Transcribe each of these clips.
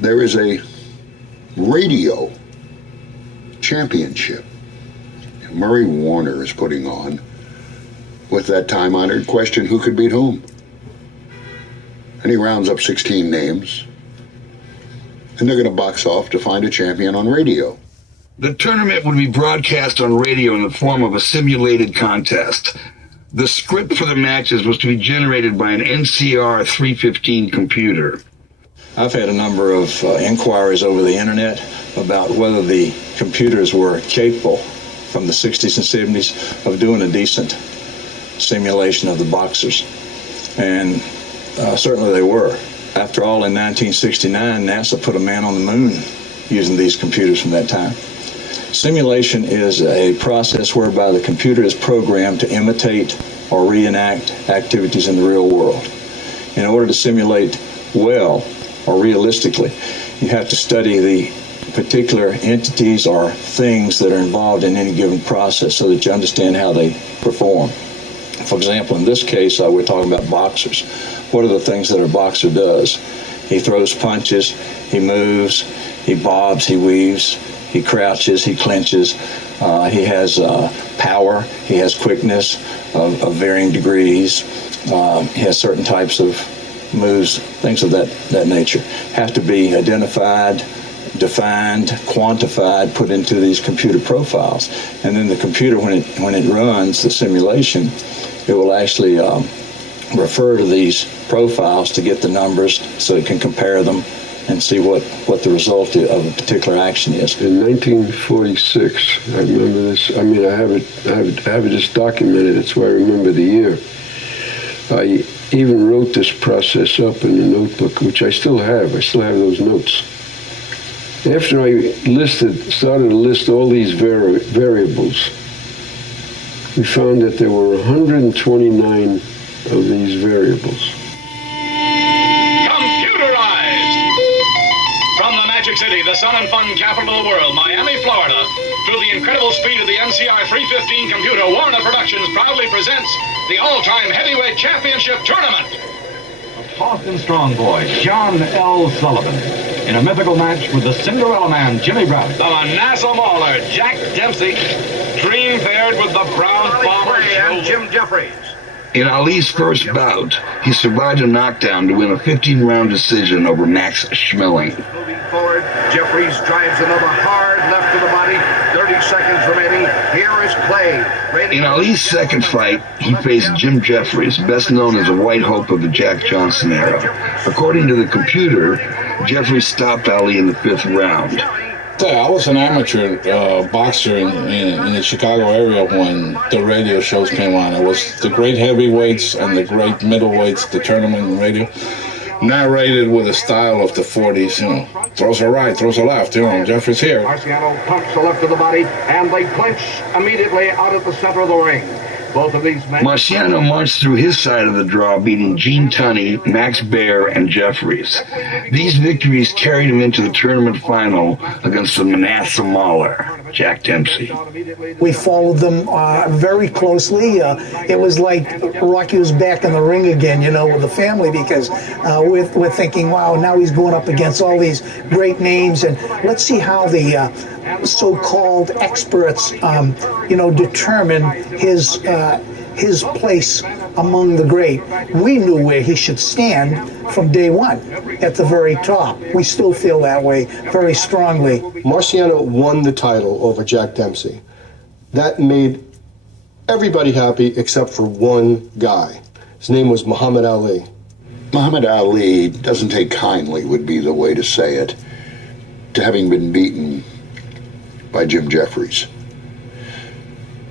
there is a radio championship Murray Warner is putting on with that time-honored question, who could beat whom? And he rounds up 16 names, and they're going to box off to find a champion on radio. The tournament would be broadcast on radio in the form of a simulated contest. The script for the matches was to be generated by an NCR 315 computer. I've had a number of inquiries over the internet about whether the computers were capable from the 60s and 70s of doing a decent simulation of the boxers. And certainly they were. After all, in 1969, NASA put a man on the moon using these computers from that time. Simulation is a process whereby the computer is programmed to imitate or reenact activities in the real world. In order to simulate well or realistically, you have to study the particular entities or things that are involved in any given process so that you understand how they perform. For example, in this case, we're talking about boxers. What are the things that a boxer does? He throws punches, he moves, he bobs, he weaves, he crouches, he clinches, he has power, he has quickness of varying degrees, he has certain types of moves, things of that nature. Have to be identified, defined, quantified, put into these computer profiles. And then the computer, when it runs the simulation, it will actually refer to these profiles to get the numbers so it can compare them and see what the result of a particular action is. In 1946, I remember this. I mean, I have it just documented. That's why I remember the year. I even wrote this process up in a notebook, which I still have. I still have those notes. After I started to list all these variables, we found that there were 129 of these variables. City, the sun and fun capital of the world, Miami, Florida. Through the incredible speed of the NCR 315 computer, Warner Productions proudly presents the all-time heavyweight championship tournament. A Boston strong boy, John L. Sullivan, in a mythical match with the Cinderella Man, Jimmy Brown. The Manassas Mauler, Jack Dempsey, dream paired with the Brown Bomber, and Jim Jeffries. In Ali's first bout, he survived a knockdown to win a 15-round decision over Max Schmeling. Moving forward, Jeffries drives another hard left to the body. 30 seconds remaining. Here is play. In Ali's second fight, he faced Jim Jeffries, best known as a white hope of the Jack Johnson era. According to the computer, Jeffries stopped Ali in the 5th round. I was an amateur boxer in the Chicago area when the radio shows came on. It was the great heavyweights and the great middleweights, the tournament and radio, narrated with a style of the 40s, you know. Throws a right, throws a left, you know, Jeffries here. Marciano pumps the left of the body, and they clinch immediately out at the center of the ring. Both of these men... Marciano marched through his side of the draw, beating Gene Tunney, Max Baer, and Jeffries. These victories carried him into the tournament final against the Manassas Mauler, Jack Dempsey. We followed them very closely. It was like Rocky was back in the ring again, you know, with the family, because we're thinking, wow, now he's going up against all these great names, and let's see how the so-called experts, determine his place among the great. We knew where he should stand from day one, at the very top. We still feel that way very strongly. Marciano won the title over Jack Dempsey. That made everybody happy except for one guy. His name was Muhammad Ali. Muhammad Ali doesn't take kindly, would be the way to say it, to having been beaten by Jim Jeffries.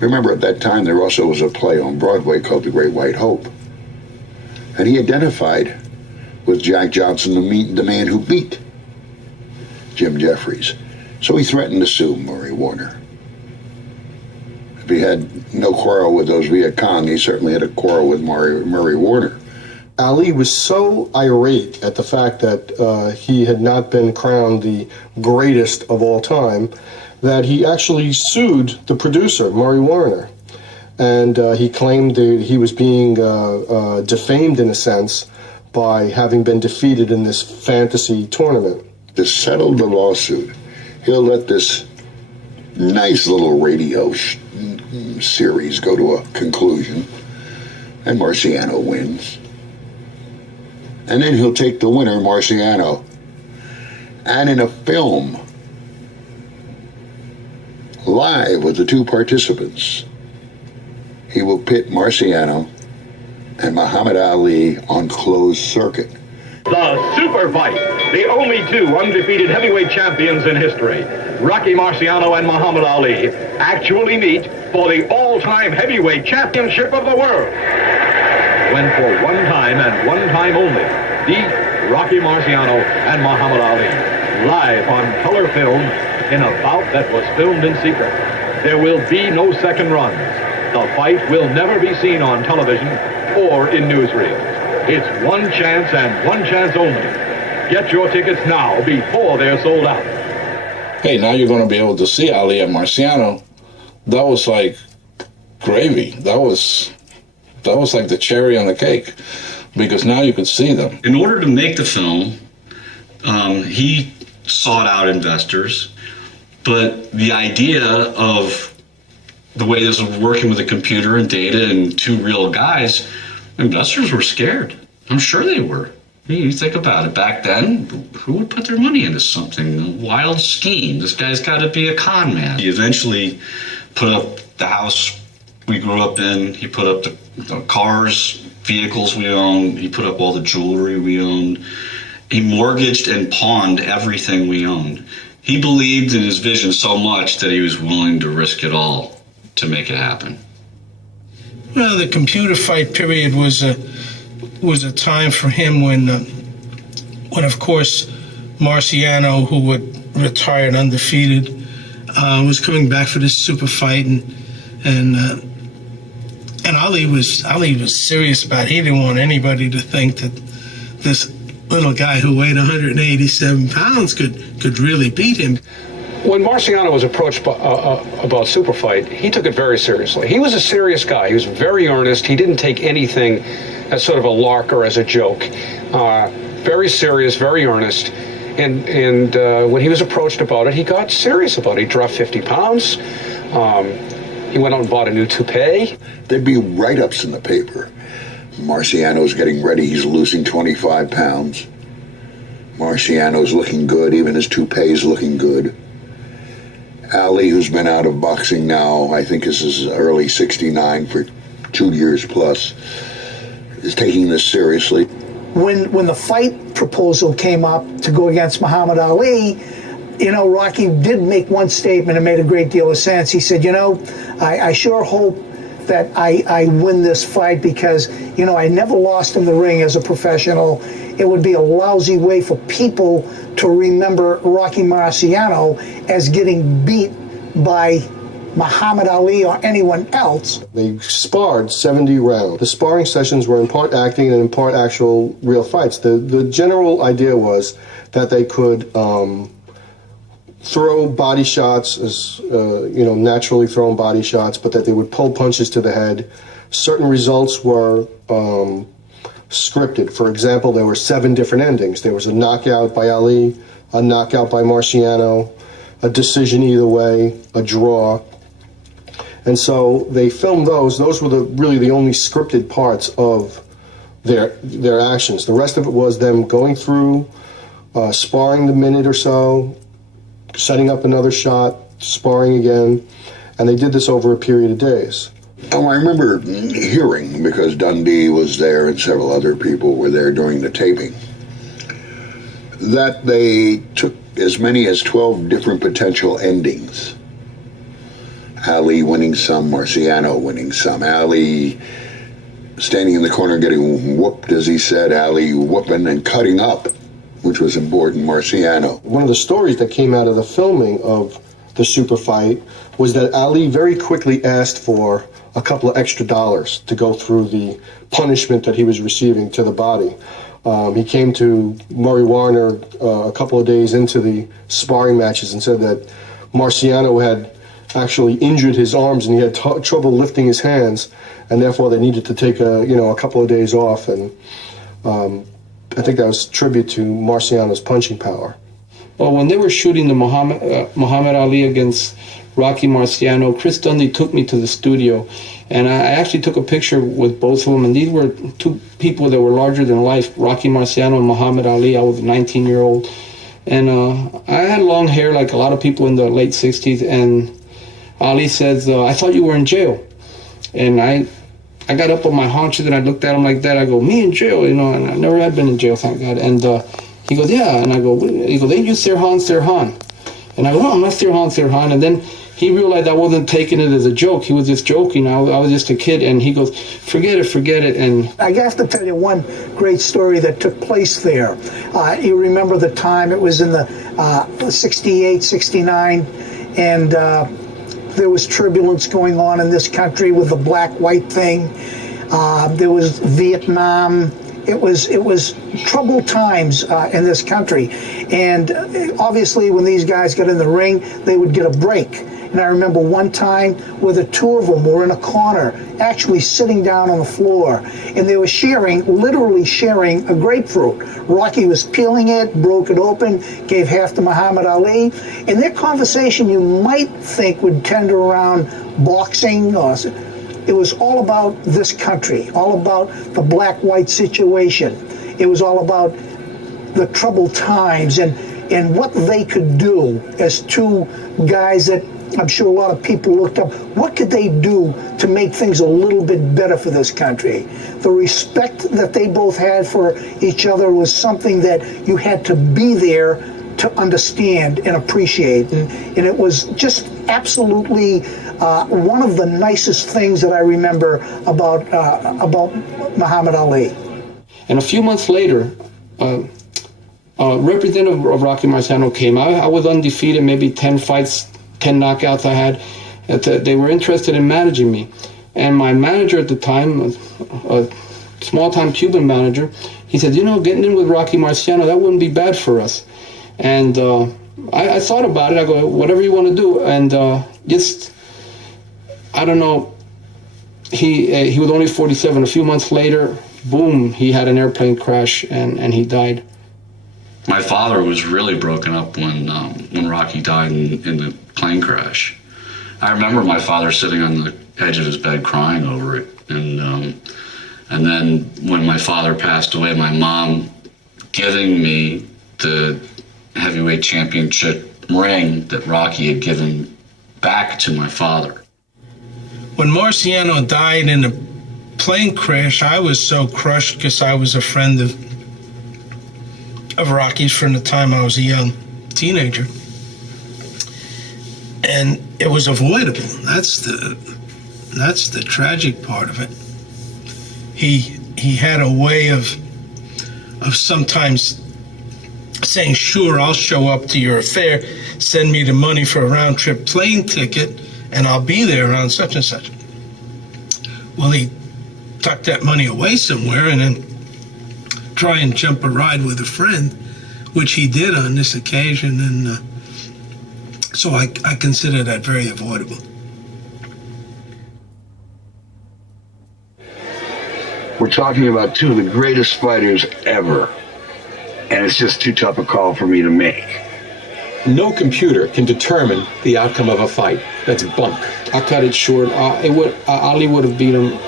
Remember, at that time, there also was a play on Broadway called The Great White Hope. And he identified with Jack Johnson, the man who beat Jim Jeffries. So he threatened to sue Murray Warner. If he had no quarrel with those Viet Cong, he certainly had a quarrel with Murray Warner. Ali was so irate at the fact that he had not been crowned the greatest of all time that he actually sued the producer, Murray Warner. And he claimed that he was being defamed, in a sense, by having been defeated in this fantasy tournament. to settle the lawsuit, he'll let this nice little radio series go to a conclusion, and Marciano wins. And then he'll take the winner, Marciano, and in a film, live with the two participants, he will pit Marciano and Muhammad Ali on closed circuit. The Super Fight, the only two undefeated heavyweight champions in history, Rocky Marciano and Muhammad Ali, actually meet for the all-time heavyweight championship of the world. When for one time and one time only, beat Rocky Marciano and Muhammad Ali live on color film in a bout that was filmed in secret. There will be no second runs. The fight will never be seen on television or in newsreels. It's one chance and one chance only. Get your tickets now before they're sold out. Hey, now you're going to be able to see Ali and Marciano. That was like gravy. That was like the cherry on the cake, because now you could see them. In order to make the film, he sought out investors, but the idea of the way this was working with a computer and data and two real guys, investors were scared. I'm sure they were. You think about it, back then, who would put their money into something? A wild scheme. This guy's got to be a con man. He eventually put up the house we grew up in. He put up the cars, vehicles we owned. He put up all the jewelry we owned. He mortgaged and pawned everything we owned. He believed in his vision so much that he was willing to risk it all to make it happen. Well, the computer fight period was a time for him when of course Marciano, who had retired undefeated, was coming back for this super fight, and Ali was serious about it. He didn't want anybody to think that this little guy who weighed 187 pounds could really beat him. When Marciano was approached about Super Fight, he took it very seriously. He was a serious guy. He was very earnest. He didn't take anything as sort of a lark or as a joke. Very serious, very earnest. And when he was approached about it, he got serious about it. He dropped 50 pounds. He went out and bought a new toupee. There'd be write-ups in the paper. Marciano's getting ready. He's losing 25 pounds. Marciano's looking good. Even his toupee's looking good. Ali, who's been out of boxing now, I think this is early 69 for 2 years plus, is taking this seriously. When the fight proposal came up to go against Muhammad Ali, you know, Rocky did make one statement and made a great deal of sense. He said, you know, I sure hope that I win this fight because, you know, I never lost in the ring as a professional. It would be a lousy way for people to remember Rocky Marciano as getting beat by Muhammad Ali or anyone else. They sparred 70 rounds. The sparring sessions were in part acting and in part actual real fights. The general idea was that they could throw body shots, as you know, naturally thrown body shots, but that they would pull punches to the head. Certain results were scripted. For example, there were 7 different endings. There was a knockout by Ali, a knockout by Marciano, a decision either way, a draw. And so they filmed those. Those were really the only scripted parts of their actions. The rest of it was them going through, sparring the minute or so, setting up another shot, sparring again, and they did this over a period of days. Oh, I remember hearing, because Dundee was there and several other people were there during the taping, that they took as many as 12 different potential endings. Ali winning some, Marciano winning some, Ali standing in the corner getting whooped, as he said, Ali whooping and cutting up, which was important, Marciano. One of the stories that came out of the filming of the Super Fight was that Ali very quickly asked for a couple of extra dollars to go through the punishment that he was receiving to the body. He came to Murray Warner a couple of days into the sparring matches and said that Marciano had actually injured his arms and he had trouble lifting his hands, and therefore they needed to take a couple of days off. And I think that was a tribute to Marciano's punching power. Well, when they were shooting the Muhammad Ali against Rocky Marciano, Chris Dundee took me to the studio, and I actually took a picture with both of them, and these were two people that were larger than life, Rocky Marciano and Muhammad Ali. I was a 19-year-old, and I had long hair like a lot of people in the late 60s, and Ali says, I thought you were in jail. And I got up on my haunches and I looked at him like that. I go, me in jail, you know, and I never had been in jail, thank God. And he goes, yeah. And I go, he goes, they use Sirhan. And I go, no, I'm not Sirhan. And then he realized I wasn't taking it as a joke. He was just joking. I was just a kid. And he goes, forget it. And I have to tell you one great story that took place there. You remember the time, it was in the 68, 69, and there was turbulence going on in this country with the black-white thing. There was Vietnam. It was troubled times in this country. And obviously when these guys got in the ring, they would get a break. And I remember one time where the two of them were in a corner, actually sitting down on the floor, and they were literally sharing a grapefruit. Rocky was peeling it, broke it open, gave half to Muhammad Ali. And their conversation, you might think, would tend around boxing. It was all about this country, all about the black-white situation. It was all about the troubled times and what they could do as two guys that I'm sure a lot of people looked up. What could they do to make things a little bit better for this country? The respect that they both had for each other was something that you had to be there to understand and appreciate. And it was just absolutely one of the nicest things that I remember about Muhammad Ali. And a few months later, representative of Rocky Marciano came. I was undefeated, maybe 10 fights, 10 knockouts I had. They were interested in managing me. And my manager at the time, a small-time Cuban manager, he said, you know, getting in with Rocky Marciano, that wouldn't be bad for us. And I thought about it. I go, whatever you want to do. And I don't know, he was only 47. A few months later, boom, he had an airplane crash and he died. My father was really broken up when Rocky died in the plane crash. I remember my father sitting on the edge of his bed crying over it. And then when my father passed away, my mom giving me the heavyweight championship ring that Rocky had given back to my father. When Marciano died in a plane crash, I was so crushed because I was a friend of Rocky's from the time I was a young teenager. And it was avoidable. That's the tragic part of it. He had a way of sometimes saying, sure, I'll show up to your affair, send me the money for a round-trip plane ticket, and I'll be there on such and such. Well, he tucked that money away somewhere and then try and jump a ride with a friend, which he did on this occasion, and so I consider that very avoidable. We're talking about two of the greatest fighters ever, and it's just too tough a call for me to make. No computer can determine the outcome of a fight. That's bunk. I cut it short. Ali would have beat him.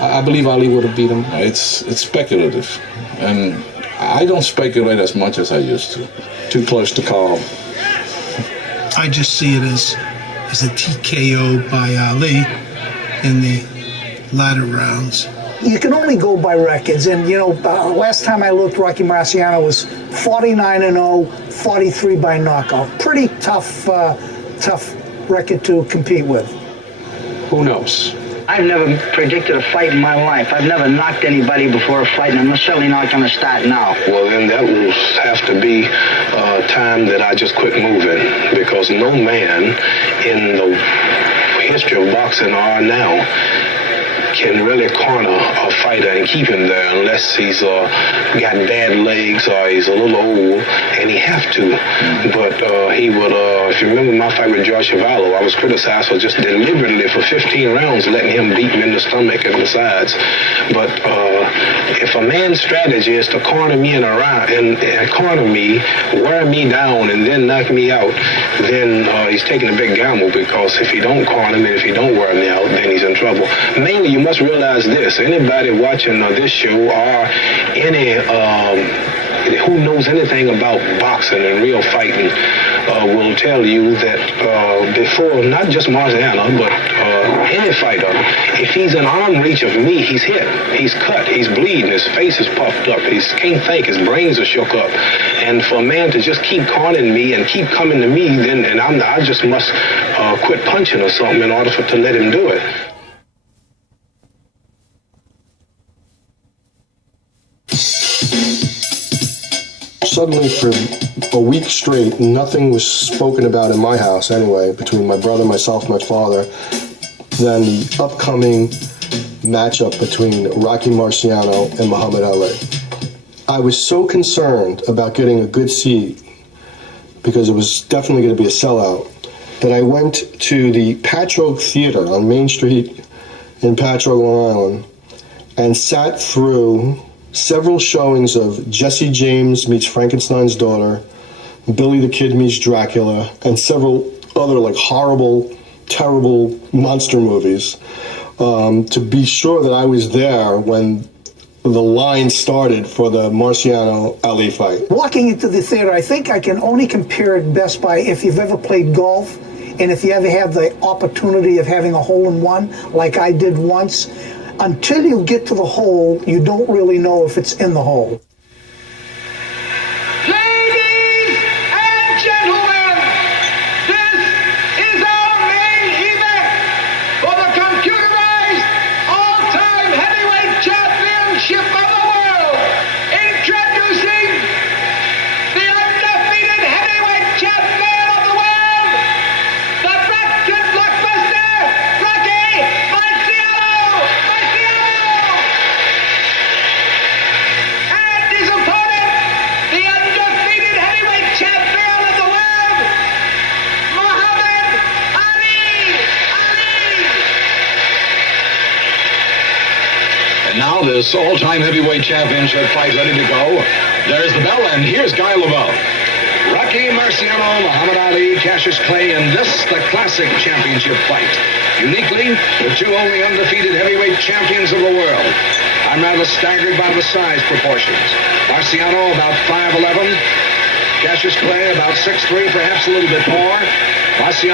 I believe Ali would have beat him. It's speculative, and I don't speculate as much as I used to. Too close to call. I just see it as a TKO by Ali in the latter rounds. You can only go by records, and you know, last time I looked, Rocky Marciano was 49-0, 43 by knockout. Pretty tough record to compete with. Who knows? I've never predicted a fight in my life. I've never knocked anybody before a fight, and I'm certainly not going to start now. Well, then that will have to be a time that I just quit moving, because no man in the history of boxing or now can really corner a fighter and keep him there unless he's got bad legs or he's a little old, and he have to. But he would, if you remember my fight with George Chuvalo, I was criticized for just deliberately for 15 rounds letting him beat me in the stomach and the sides. But if a man's strategy is to corner me and corner me, wear me down, and then knock me out, then he's taking a big gamble, because if he don't corner me, if he don't wear me out, then he's in trouble. Mainly, you must realize this: anybody watching this show or any who knows anything about boxing and real fighting will tell you that before, not just Marciano, but any fighter, if he's in arm reach of me, he's hit, he's cut, he's bleeding, his face is puffed up, he can't think, his brains are shook up. And for a man to just keep cornering me and keep coming to me, then I just must quit punching or something in order to let him do it. Suddenly, for a week straight, nothing was spoken about in my house anyway, between my brother, myself, my father, than the upcoming matchup between Rocky Marciano and Muhammad Ali. I was so concerned about getting a good seat, because it was definitely going to be a sellout, that I went to the Patchogue Theater on Main Street in Patchogue, Long Island, and sat through several showings of Jesse James Meets Frankenstein's Daughter, Billy the Kid Meets Dracula, and several other horrible, terrible monster movies, to be sure that I was there when the line started for the Marciano-Ali fight. Walking into the theater, I think I can only compare it best by if you've ever played golf, and if you ever have the opportunity of having a hole-in-one, like I did once. Until you get to the hole, you don't really know if it's in the hole. Ladies and gentlemen, this is our main event for the computerized all-time heavyweight championship of the world. Introducing the undefeated heavyweight champion of the world, the Braxton Blockbuster, Rocky Marciano. Now this all-time heavyweight championship fight ready to go. There's the bell, and here's Guy Lavelle. Rocky Marciano, Muhammad Ali, Cassius Clay, and this, the classic championship fight. Uniquely, the two only undefeated heavyweight champions of the world. I'm rather staggered by the size proportions. Marciano about 5'11", Cassius Clay about 6'3", perhaps a little bit more. Marciano